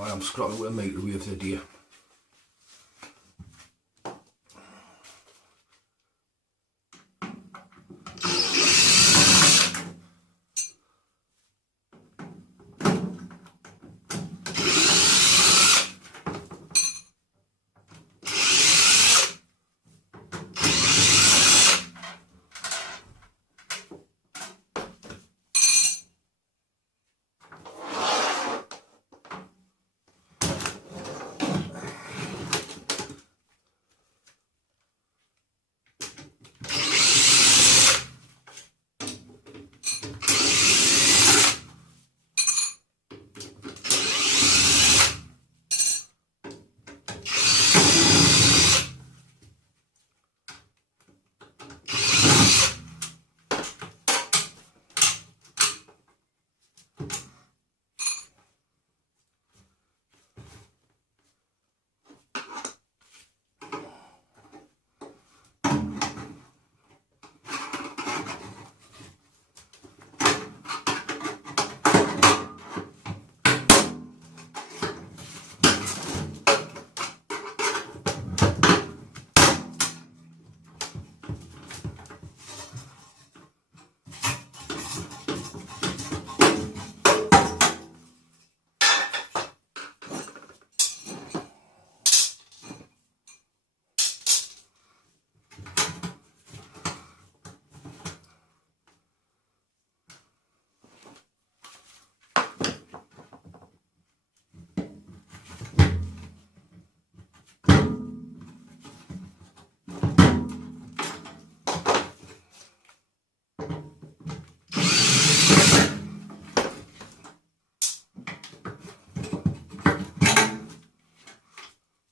I am scrapping with a microwave today.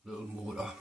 Little motor.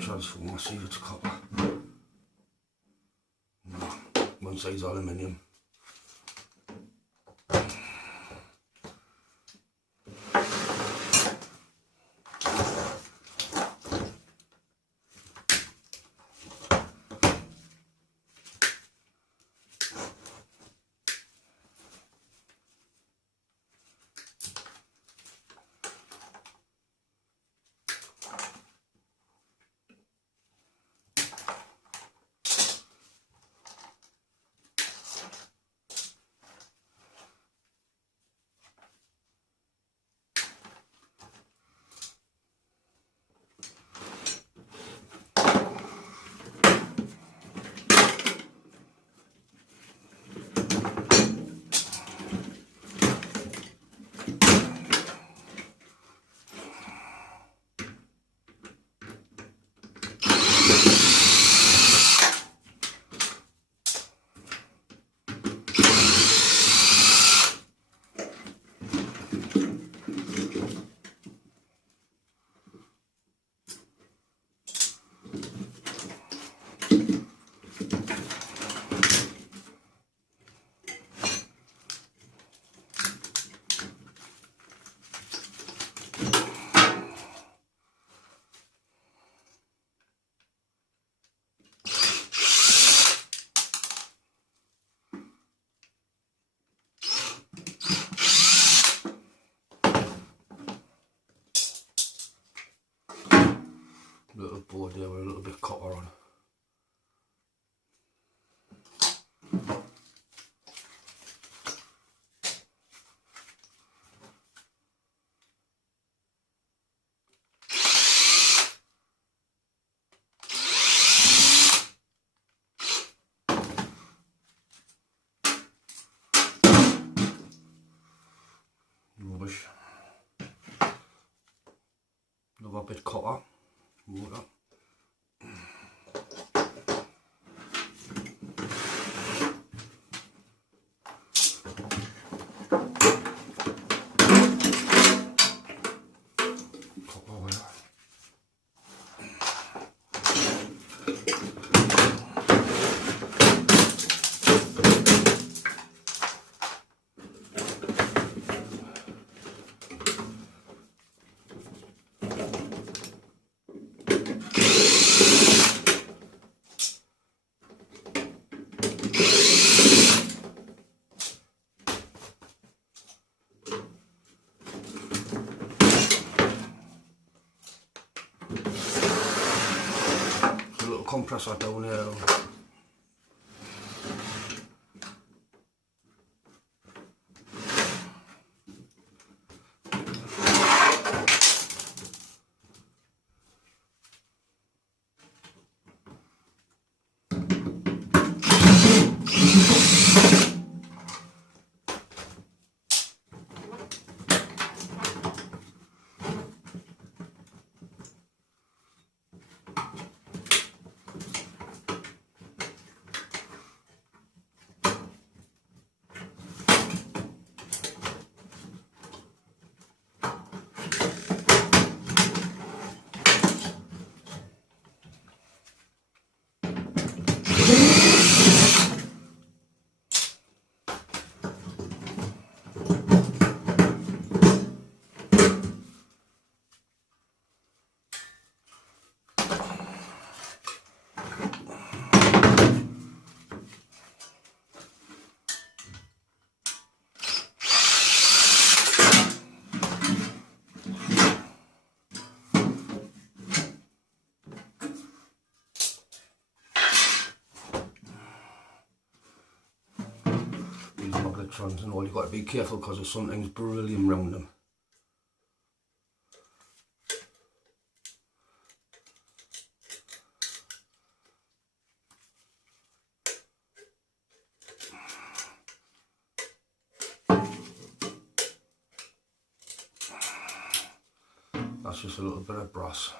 Transformer, see if it's copper. No, one side's aluminium. board there with a little bit of copper on. Rubbish. Another bit of copper, water. Compressor down here. Magnetron and all, you've got to be careful because there's sometimes beryllium around them. That's just a little bit of brass.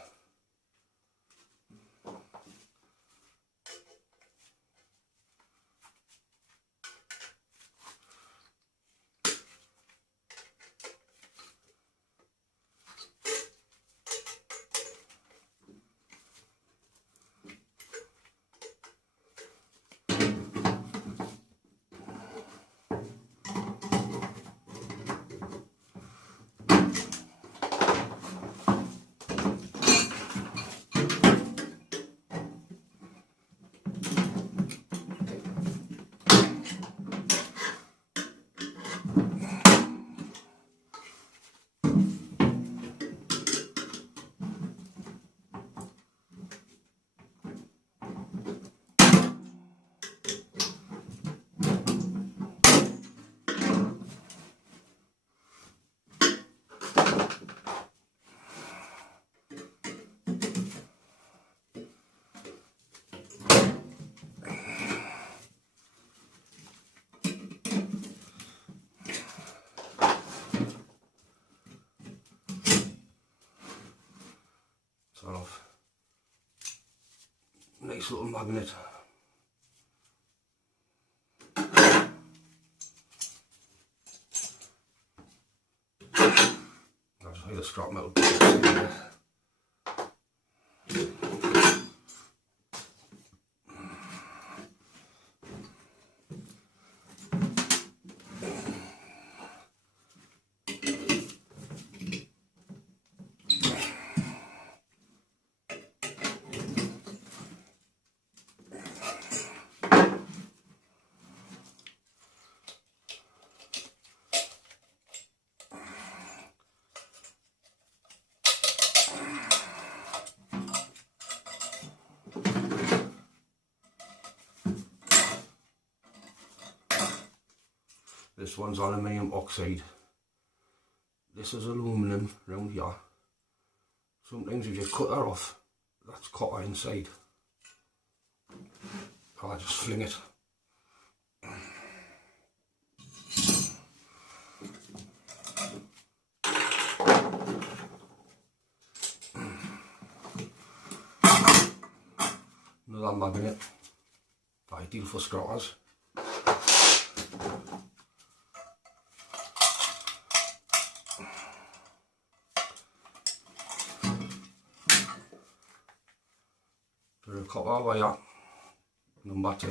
Sort of nice little magnet. I'll just hide the strap metal. This one's aluminium oxide. This is aluminum round here. Sometimes if you cut that off, that's copper inside. I'll just fling it. Another magnet, ideal for scrotters. Bit of copper wire, number 2.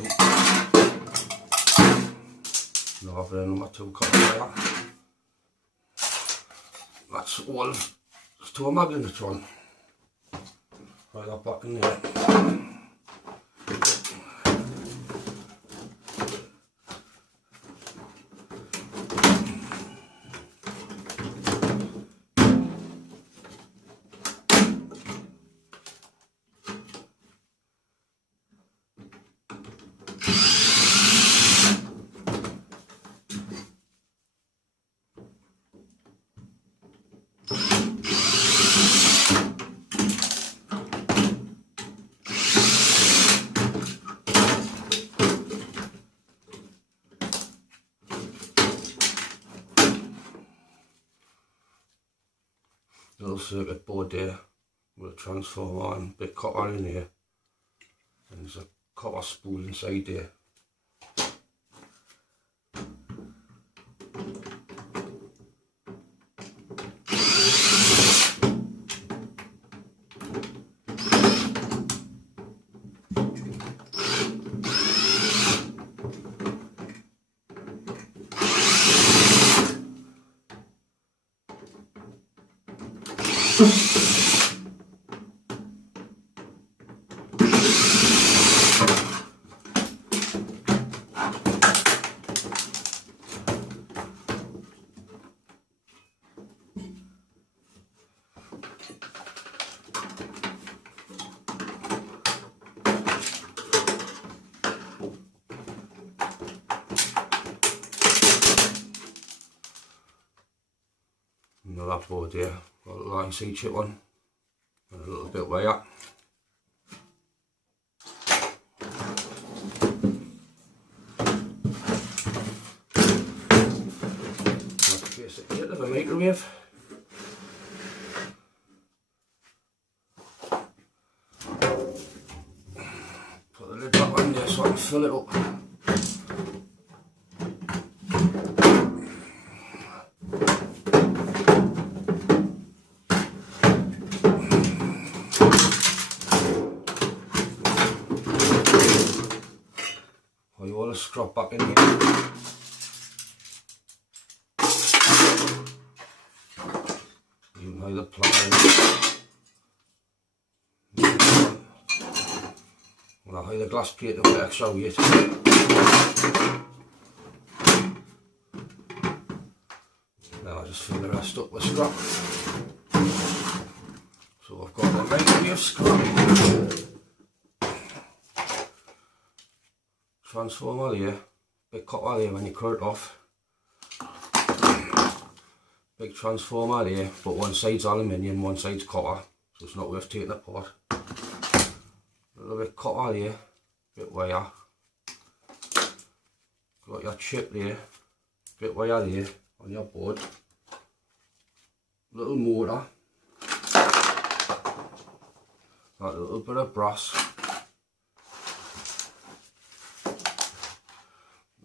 Another bit of number 2 copper wire. That's all to a magnetron. Right that back in there. Little circuit board there with a transformer and a bit of copper in here, and there's a copper spool inside there. Another board there, got a little IC chip on, and a little bit of wire. That's basically it of a microwave. Put the lid back on there so I can fill it up. All the scrap back in here. You can hide the pliers. Well, I'll hide the glass plate with extra weight. Now I'll just fill the rest up with scrap. So I've got the microwave scrap. Transformer there, big copper there when you cut it off. Big transformer there, but one side's aluminium, one side's copper, so it's not worth taking apart. A little bit copper there, bit wire. Got your chip there, bit wire there on your board. Little motor. Got a little bit of brass.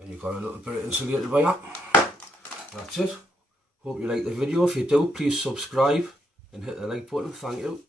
And you've got a little bit of insulated wire. That's it. Hope you like the video. If you do, please subscribe and hit the like button. Thank you.